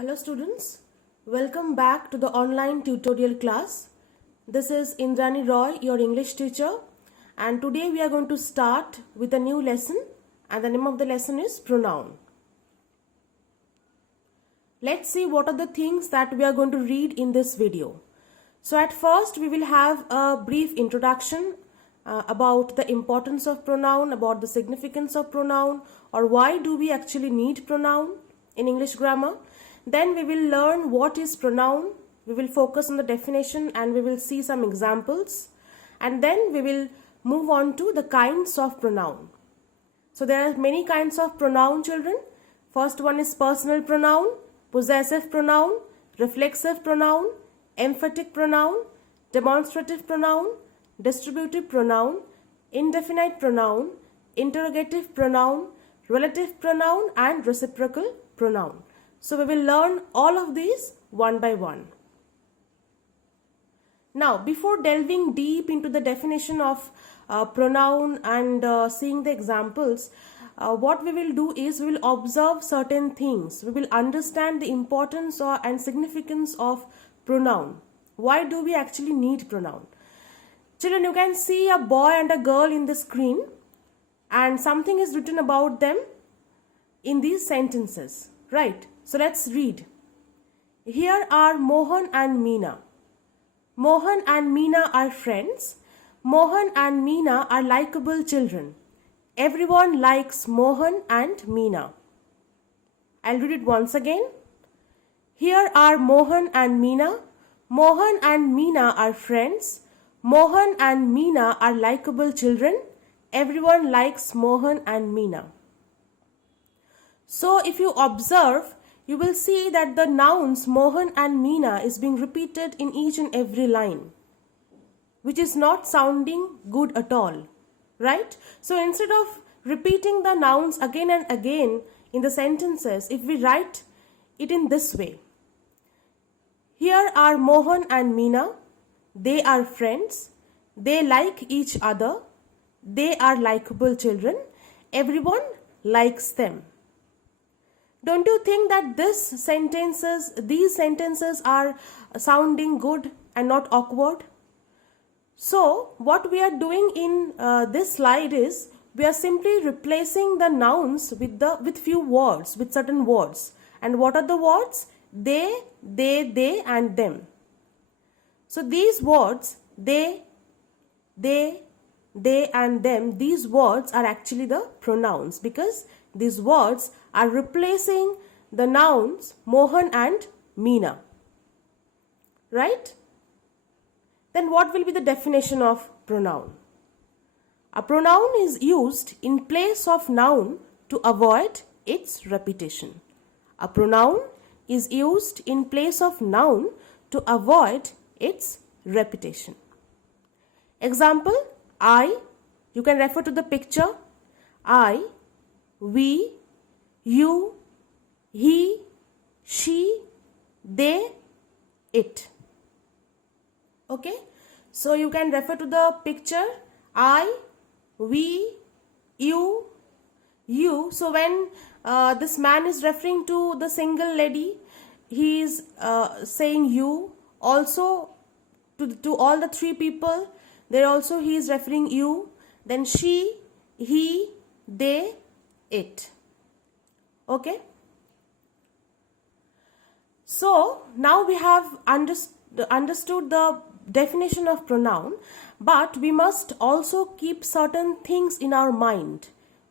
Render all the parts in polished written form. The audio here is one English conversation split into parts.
Hello students, welcome back to the online tutorial class. This is Indrani Roy, your English teacher, and today we are going to start with a new lesson, and the name of the lesson is pronoun. Let's see what are the things that we are going to read in this video. So at first we will have a brief introduction about the importance of pronoun, about the significance of pronoun, or why do we actually need pronoun in English grammar. Then we will learn what is pronoun, we will focus on the definition and we will see some examples, and then we will move on to the kinds of pronoun. So there are many kinds of pronoun, children. First one is personal pronoun, possessive pronoun, reflexive pronoun, emphatic pronoun, demonstrative pronoun, distributive pronoun, indefinite pronoun, interrogative pronoun, relative pronoun and reciprocal pronoun. So we will learn all of these one by one. Now, before delving deep into the definition of pronoun and seeing the examples, what we will do is we will observe certain things. We will understand the importance and significance of pronoun. Why do we actually need pronoun? Children, you can see a boy and a girl in the screen, and something is written about them in these sentences, right? So let's read. Here are Mohan and Meena. Mohan and Meena are friends. Mohan and Meena are likable children. Everyone likes Mohan and Meena. I'll read it once again. Here are Mohan and Meena. Mohan and Meena are friends. Mohan and Meena are likable children. Everyone likes Mohan and Meena. So if you observe, you will see that the nouns Mohan and Meena is being repeated in each and every line, which is not sounding good at all, right? So instead of repeating the nouns again and again in the sentences, if we write it in this way. Here are Mohan and Meena. They are friends. They like each other. They are likable children. Everyone likes them. Don't you think that these sentences are sounding good and not awkward? So what we are doing in this slide is we are simply replacing the nouns with few words, with certain words. And what are the words? They and them. So these words, they and them, these words are actually the pronouns because these words are replacing the nouns Mohan and Meena. Right? Then what will be the definition of pronoun? A pronoun is used in place of noun to avoid its repetition. A pronoun is used in place of noun to avoid its repetition. Example, I, you can refer to the picture. I, we, you, he, she, they, it. Okay, so you can refer to the picture. I, we, you. So when this man is referring to the single lady, he is saying you. Also to all the three people, there also he is referring you. Then she, he, they, it. Okay. So now we have understood the definition of pronoun, but we must also keep certain things in our mind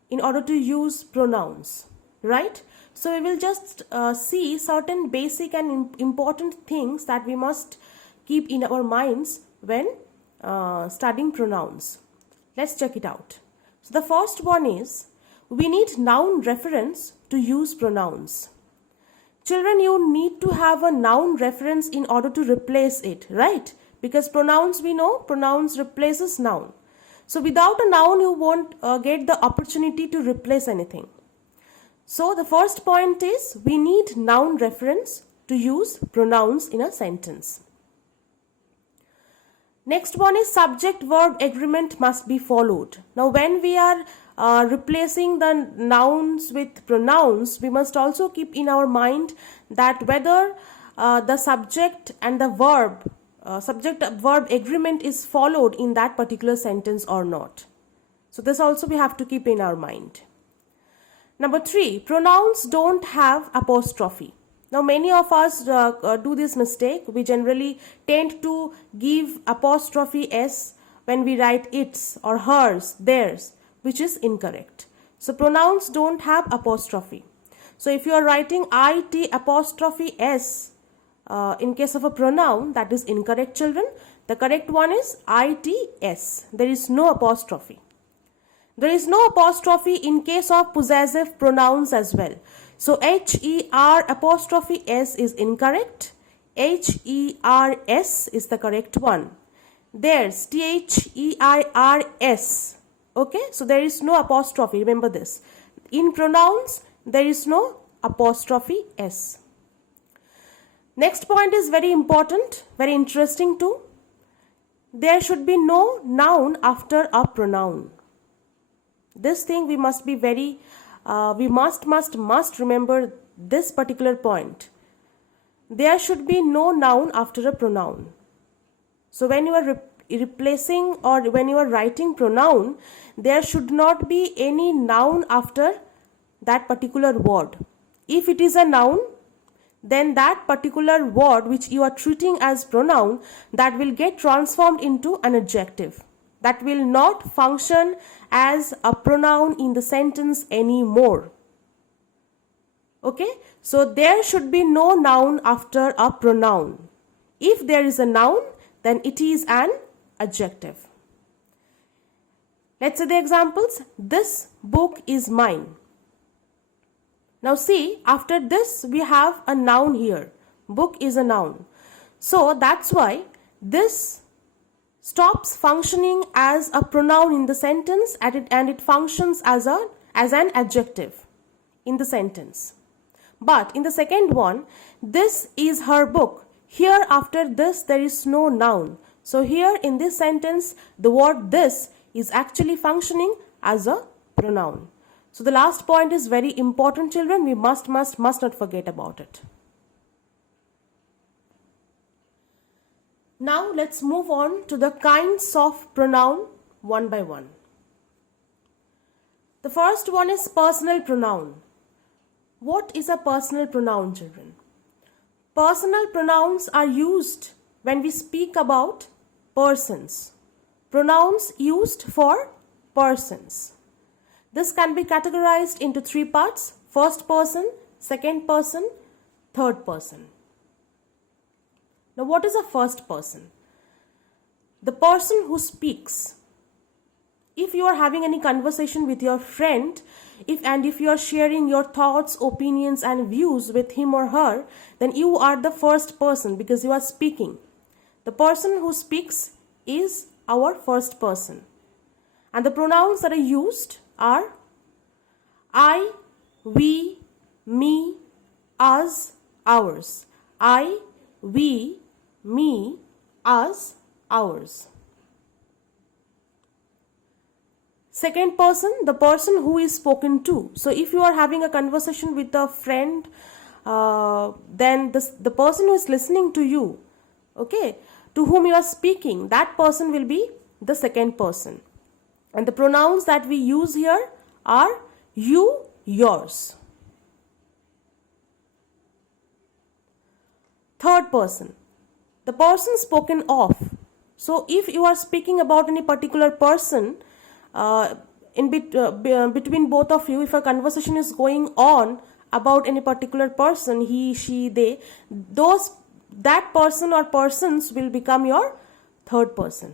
in order to use pronouns, right? So we will just see certain basic and important things that we must keep in our minds when studying pronouns. Let's check it out. So the first one is we need noun reference to use pronouns. Children, you need to have a noun reference in order to replace it, right? Because pronouns, we know, pronouns replaces noun. So without a noun, you won't get the opportunity to replace anything. So the first point is we need noun reference to use pronouns in a sentence. Next one is subject-verb agreement must be followed. Now when we are replacing the nouns with pronouns, we must also keep in our mind that whether the subject and the verb, subject-verb agreement is followed in that particular sentence or not. So this also we have to keep in our mind. Number 3, pronouns don't have apostrophe. Now many of us do this mistake. We generally tend to give apostrophe s when we write its or hers, theirs, which is incorrect. So pronouns don't have apostrophe. So if you are writing it apostrophe s in case of a pronoun, that is incorrect, children. The correct one is its. There is no apostrophe. There is no apostrophe in case of possessive pronouns as well. So her apostrophe s is incorrect. hers is the correct one. Theirs, theirs. Okay, so there is no apostrophe. Remember this. In pronouns, there is no apostrophe s. Next point is very important, very interesting too. There should be no noun after a pronoun. This thing we must be very, we must remember this particular point. There should be no noun after a pronoun. So when you are replacing or when you are writing pronoun, there should not be any noun after that particular word. If it is a noun, then that particular word which you are treating as pronoun, that will get transformed into an adjective. That will not function as a pronoun in the sentence anymore. Okay, so there should be no noun after a pronoun. If there is a noun, then it is an adjective. Let's say the examples. This book is mine. Now see, after this we have a noun here. Book is a noun. So that's why this stops functioning as a pronoun in the sentence and it functions as an adjective in the sentence. But in the second one, this is her book. Here after this there is no noun. So here in this sentence the word this is actually functioning as a pronoun. So the last point is very important, children. We must not forget about it. Now let's move on to the kinds of pronoun one by one. The first one is personal pronoun. What is a personal pronoun, children? Personal pronouns are used when we speak about persons. Pronouns used for persons. This can be categorized into 3 parts: first person, second person, third person. Now, what is a first person? The person who speaks. If you are having any conversation with your friend, if you are sharing your thoughts, opinions and views with him or her, then you are the first person because you are speaking. The person who speaks is our first person. And the pronouns that are used are I, we, me, us, ours. I, we, me, us, ours. Second person, the person who is spoken to. So if you are having a conversation with a friend, then the person who is listening to you, okay, to whom you are speaking, that person will be the second person. And the pronouns that we use here are you, yours. Third person, the person spoken of. So if you are speaking about any particular person, between both of you, if a conversation is going on about any particular person, he, she, they, that person or persons will become your third person.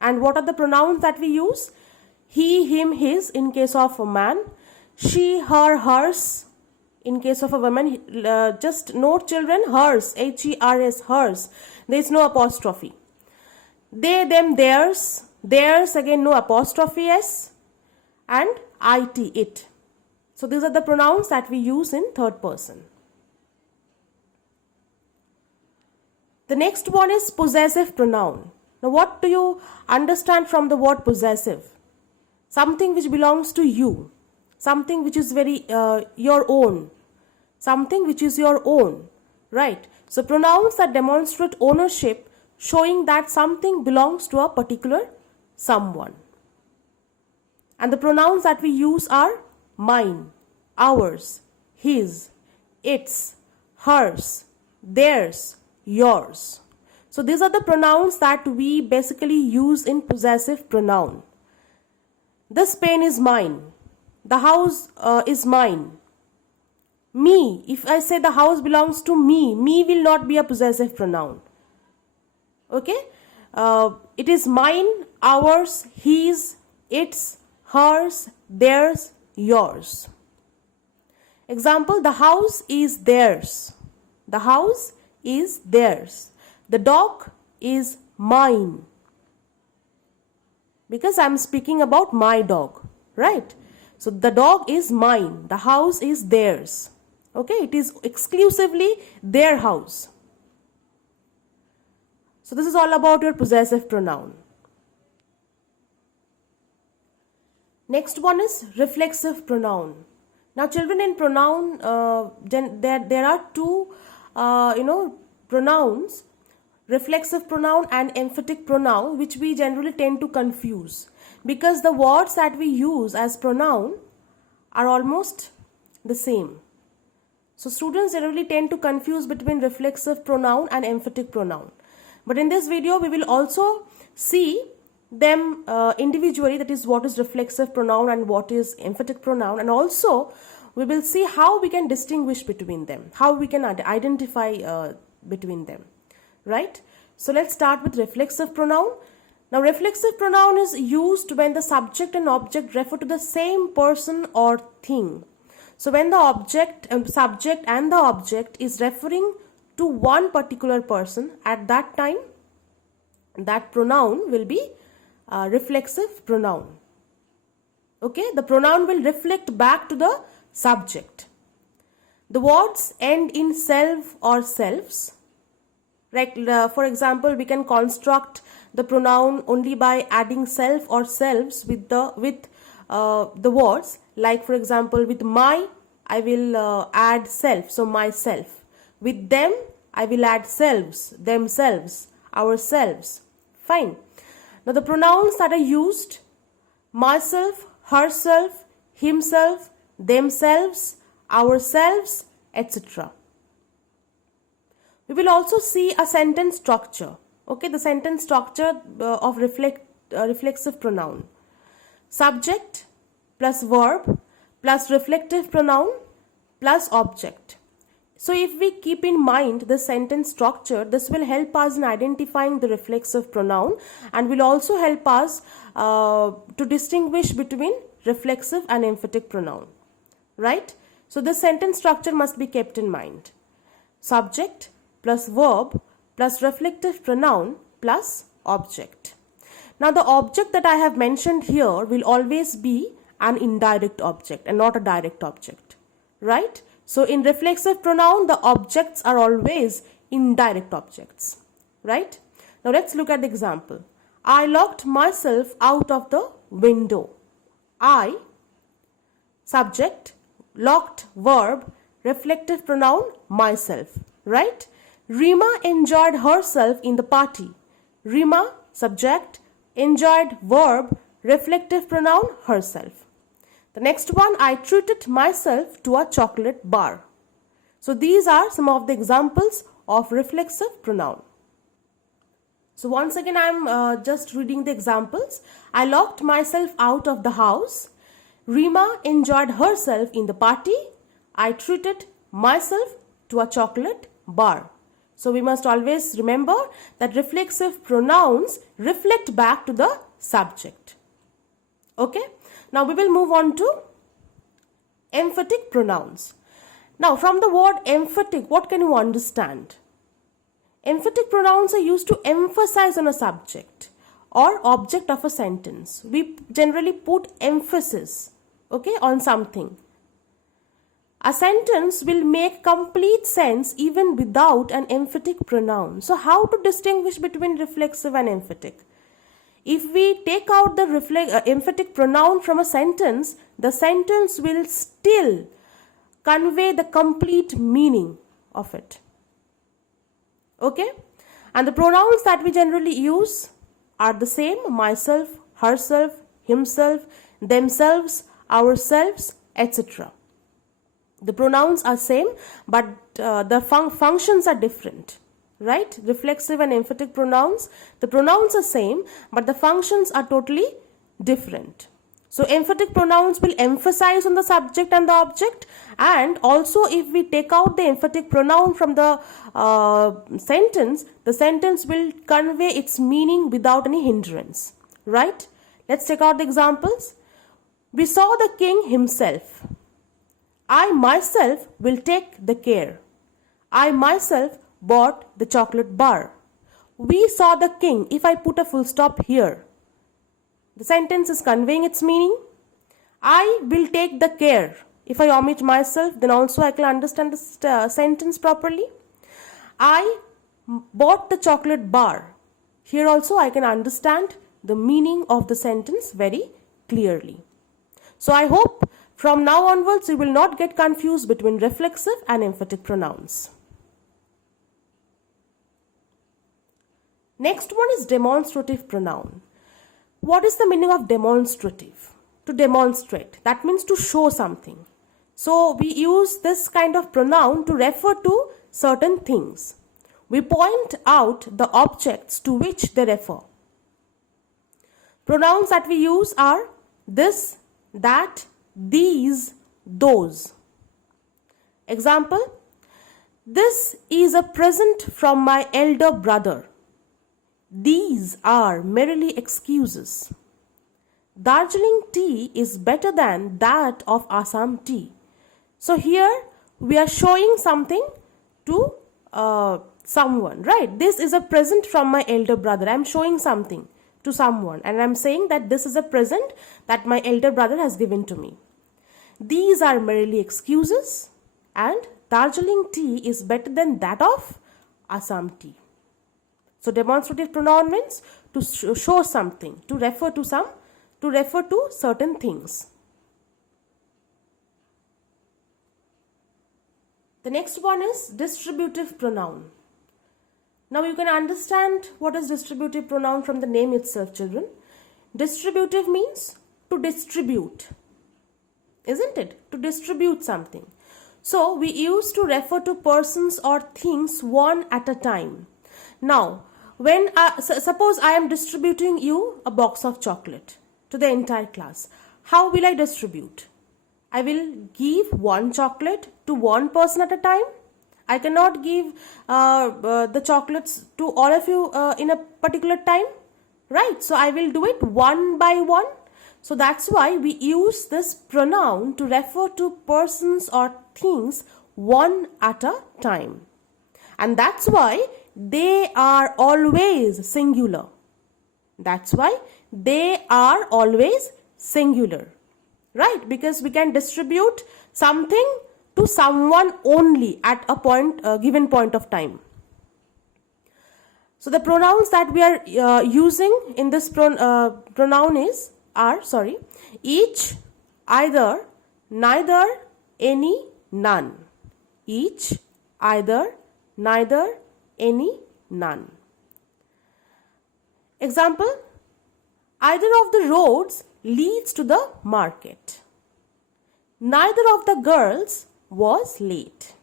And what are the pronouns that we use? He, him, his in case of a man, she, her, hers in case of a woman. Just note, children, hers, H-E-R-S, hers. There is no apostrophe. They, them, theirs. Theirs, again, no apostrophe s, and it, it. So these are the pronouns that we use in third person. The next one is possessive pronoun. Now what do you understand from the word possessive? something which belongs to you, something which is very your own, something which is your own, right? So pronouns that demonstrate ownership, showing that something belongs to a particular someone. And the pronouns that we use are mine, ours, his, its, hers, theirs, yours. So these are the pronouns that we basically use in possessive pronoun. This pen is mine. The house is mine. Me, if I say the house belongs to me will not be a possessive pronoun. Okay? It is mine, ours, his, its, hers, theirs, yours. Example, the house is theirs. The house is theirs. The dog is mine. Because I am speaking about my dog, right? So the dog is mine. The house is theirs. Okay, it is exclusively their house. So this is all about your possessive pronoun. Next one is reflexive pronoun. Now children, in pronoun, there are two pronouns, reflexive pronoun and emphatic pronoun, which we generally tend to confuse because the words that we use as pronoun are almost the same. So students generally tend to confuse between reflexive pronoun and emphatic pronoun. But in this video, we will also see them individually, that is what is reflexive pronoun and what is emphatic pronoun, and also we will see how we can distinguish between them, how we can identify between them, right? So let's start with reflexive pronoun. Now reflexive pronoun is used when the subject and object refer to the same person or thing. So when the subject and the object is referring to one particular person, at that time that pronoun will be reflexive pronoun. Okay, the pronoun will reflect back to the subject. The words end in self or selves. Like for example, we can construct the pronoun only by adding self or selves with the words. Like for example, with my, I will add self, so myself. With them, I will add selves, themselves, ourselves. Fine. Now the pronouns that are used, myself, herself, himself, themselves, ourselves, etc. We will also see a sentence structure. Okay, the sentence structure of reflexive pronoun. Subject plus verb plus reflective pronoun plus object. So if we keep in mind the sentence structure, this will help us in identifying the reflexive pronoun and will also help us to distinguish between reflexive and emphatic pronoun, right? So this sentence structure must be kept in mind. Subject plus verb plus reflective pronoun plus object. Now the object that I have mentioned here will always be an indirect object and not a direct object, right? So in reflexive pronoun, the objects are always indirect objects, right? Now let's look at the example. I locked myself out of the window. I, subject, locked, verb, reflective pronoun, myself, right? Rima enjoyed herself in the party. Rima, subject, enjoyed, verb, reflective pronoun, herself. The next one, I treated myself to a chocolate bar. So these are some of the examples of reflexive pronoun. So once again, I am just reading the examples. I locked myself out of the house. Rima enjoyed herself in the party. I treated myself to a chocolate bar. So we must always remember that reflexive pronouns reflect back to the subject. Okay. Now we will move on to emphatic pronouns. Now from the word emphatic, what can you understand? Emphatic pronouns are used to emphasize on a subject or object of a sentence. We generally put emphasis, okay, on something. A sentence will make complete sense even without an emphatic pronoun. So how to distinguish between reflexive and emphatic? If we take out the emphatic pronoun from a sentence, the sentence will still convey the complete meaning of it. Okay? And the pronouns that we generally use are the same: myself, herself, himself, themselves, ourselves, etc. The pronouns are same, but the functions are different, right? Reflexive and emphatic pronouns, the pronouns are same, but the functions are totally different. So emphatic pronouns will emphasize on the subject and the object, and also if we take out the emphatic pronoun from the sentence will convey its meaning without any hindrance, right? Let's take out the examples. We saw the king himself. I myself will take the care. I myself bought the chocolate bar. We saw the king. If I put a full stop here, the sentence is conveying its meaning. I will take the care. If I omit myself, then also I can understand the sentence properly. I bought the chocolate bar. Here also I can understand the meaning of the sentence very clearly. So I hope from now onwards you will not get confused between reflexive and emphatic pronouns. Next one is demonstrative pronoun. What is the meaning of demonstrative? To demonstrate. That means to show something. So we use this kind of pronoun to refer to certain things. We point out the objects to which they refer. Pronouns that we use are this, that, these, those. Example: this is a present from my elder brother. These are merely excuses. Darjeeling tea is better than that of Assam tea. So here we are showing something to someone, right? This is a present from my elder brother. I am showing something to someone and I am saying that this is a present that my elder brother has given to me. These are merely excuses, and Darjeeling tea is better than that of Assam tea. So demonstrative pronoun means to show something, to refer to certain things. The next one is distributive pronoun. Now you can understand what is distributive pronoun from the name itself, children. Distributive means to distribute, isn't it? To distribute something. So we use to refer to persons or things one at a time. Now, when suppose I am distributing you a box of chocolate to the entire class, how will I distribute? I will give one chocolate to one person at a time. I cannot give the chocolates to all of you in a particular time, right? So I will do it one by one. So that's why we use this pronoun to refer to persons or things one at a time. And that's why they are always singular. That's why they are always singular, right? Because we can distribute something to someone only at a given point of time. So the pronouns that we are using in this pronoun are each, either, neither, any, none. Each, either, neither, any, none. Example: either of the roads leads to the market. Neither of the girls was late.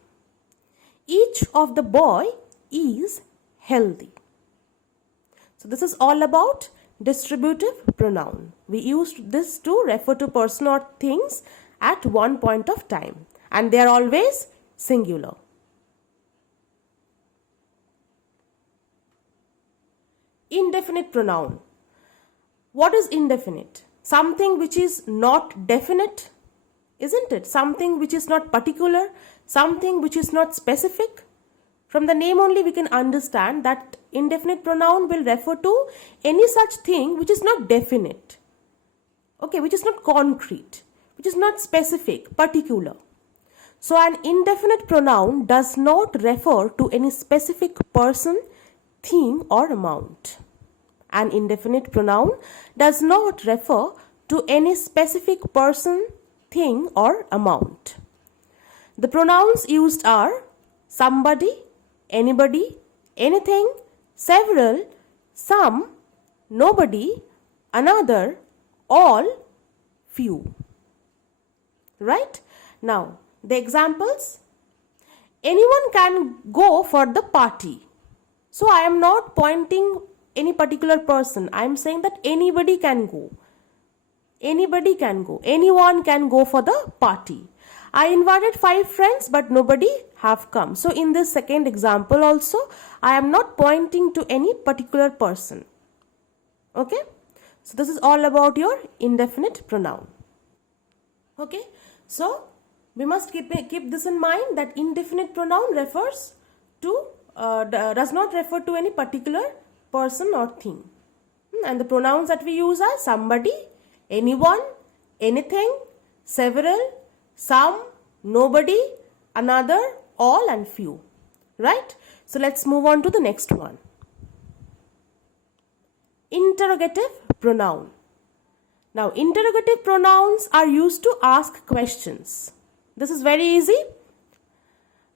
Each of the boy is healthy. So this is all about distributive pronoun. We used this to refer to person or things at one point of time, and they are always singular. Indefinite pronoun. What is indefinite? Something which is not definite, isn't it? Something which is not particular, something which is not specific. From the name only we can understand that indefinite pronoun will refer to any such thing which is not definite, okay, which is not concrete, which is not specific, particular. So an indefinite pronoun does not refer to any specific person, thing or amount. An indefinite pronoun does not refer to any specific person, thing, or amount. The pronouns used are somebody, anybody, anything, several, some, nobody, another, all, few. Right? Now, the examples. Anyone can go for the party. So, I am not pointing any particular person. I am saying that anybody can go. Anybody can go. Anyone can go for the party. I invited 5 friends but nobody have come. So, in this second example also, I am not pointing to any particular person. Okay? So, this is all about your indefinite pronoun. Okay? So, we must keep this in mind that indefinite pronoun refers to, does not refer to any particular person or thing. And the pronouns that we use are somebody, anyone, anything, several, some, nobody, another, all, and few. Right? So, let's move on to the next one. Interrogative pronoun. Now, interrogative pronouns are used to ask questions. This is very easy.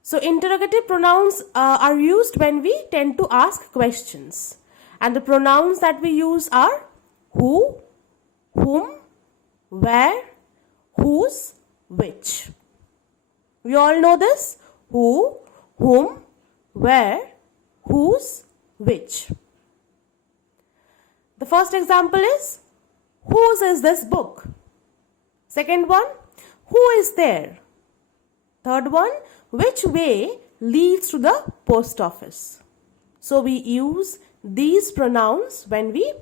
So, interrogative pronouns are used when we tend to ask questions. And the pronouns that we use are who, whom, where, whose, which. We all know this. Who, whom, where, whose, which. The first example is, whose is this book? Second one, who is there? Third one, which way leads to the post office? So, we use these pronouns when we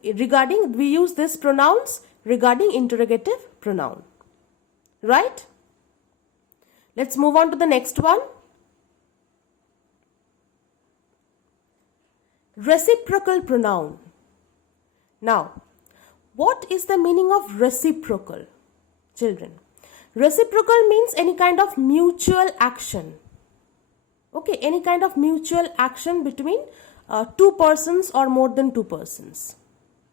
use these pronouns regarding interrogative pronoun. Right? Let's move on to the next one. Reciprocal pronoun. Now, what is the meaning of reciprocal, children? Reciprocal means any kind of mutual action. Okay, any kind of mutual action between two persons or more than two persons.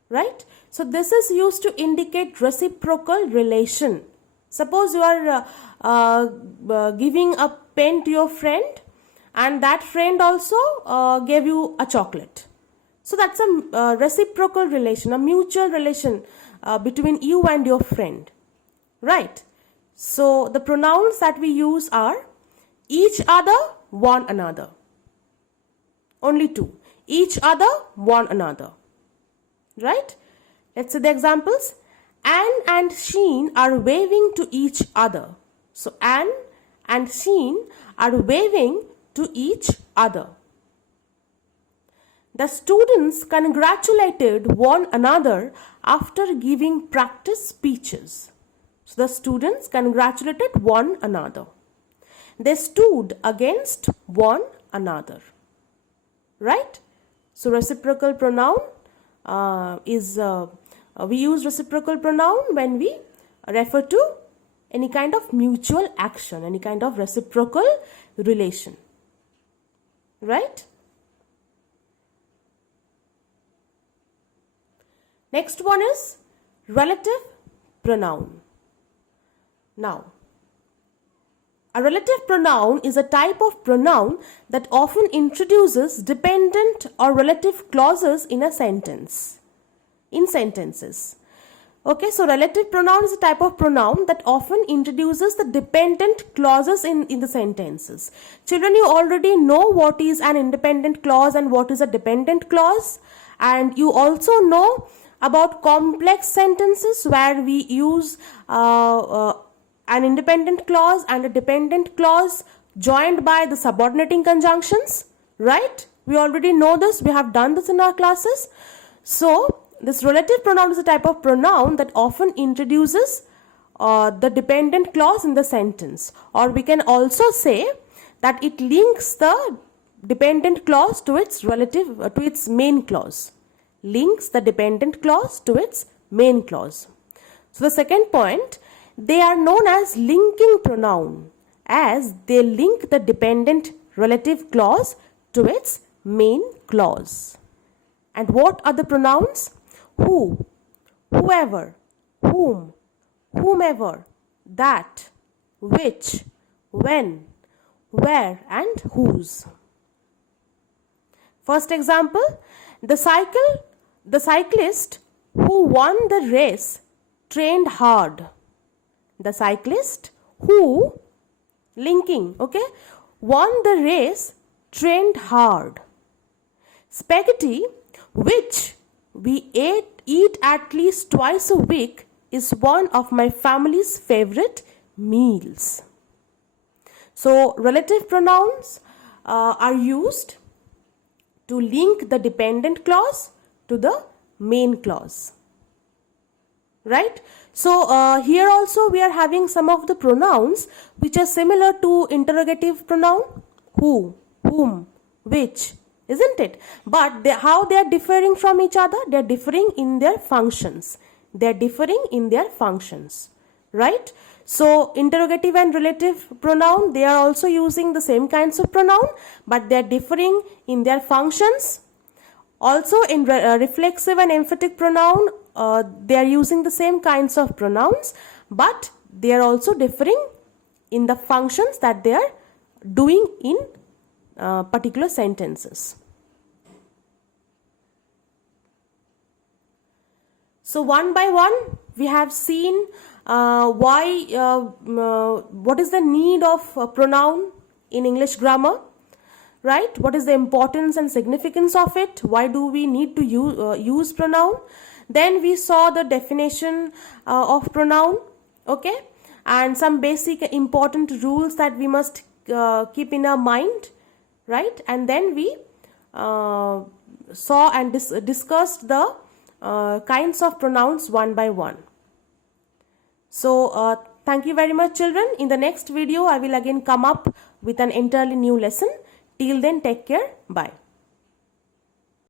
Right? So, this is used to indicate reciprocal relation. Suppose you are giving a pen to your friend and that friend also gave you a chocolate. So, that's a reciprocal relation, a mutual relation between you and your friend. Right? So, the pronouns that we use are each other, one another. Only two. Each other, one another. Right? Let's see the examples. Anne and Sheen are waving to each other. So, Anne and Sheen are waving to each other. The students congratulated one another after giving practice speeches. So, the students congratulated one another. They stood against one another. Right? So, reciprocal pronoun we use reciprocal pronoun when we refer to any kind of mutual action, any kind of reciprocal relation. Right? Next one is relative pronoun. Now, a relative pronoun is a type of pronoun that often introduces dependent or relative clauses in a sentence. In sentences. Okay, so relative pronoun is a type of pronoun that often introduces the dependent clauses in the sentences. Children, you already know what is an independent clause and what is a dependent clause. And you also know about complex sentences where we use an independent clause and a dependent clause joined by the subordinating conjunctions. Right? We already know this. We have done this in our classes. So, this relative pronoun is a type of pronoun that often introduces the dependent clause in the sentence. Or we can also say that it links the dependent clause to its to its main clause. Links the dependent clause to its main clause. So, the second point, they are known as linking pronoun as they link the dependent relative clause to its main clause. And what are the pronouns? Who, whoever, whom, whomever, that, which, when, where, and whose. First example, the cyclist who won the race trained hard. The cyclist who, linking, okay, won the race trained hard. Spaghetti, which we eat at least twice a week, is one of my family's favorite meals. So, relative pronouns are used to link the dependent clause to the main clause. Right? So, here also we are having some of the pronouns which are similar to interrogative pronoun. Who, whom, which, isn't it? But how they are differing from each other? They are differing in their functions. They are differing in their functions. Right? So, interrogative and relative pronoun, they are also using the same kinds of pronoun, but they are differing in their functions. Also, in reflexive and emphatic pronoun, they are using the same kinds of pronouns, but they are also differing in the functions that they are doing in particular sentences. So, one by one, we have seen what is the need of pronoun in English grammar, right? What is the importance and significance of it? Why do we need to use pronoun? Then we saw the definition of pronoun, okay, and some basic important rules that we must keep in our mind, right? And then we saw and discussed the kinds of pronouns one by one. So, thank you very much, children. In the next video, I will again come up with an entirely new lesson. Till then, take care. Bye.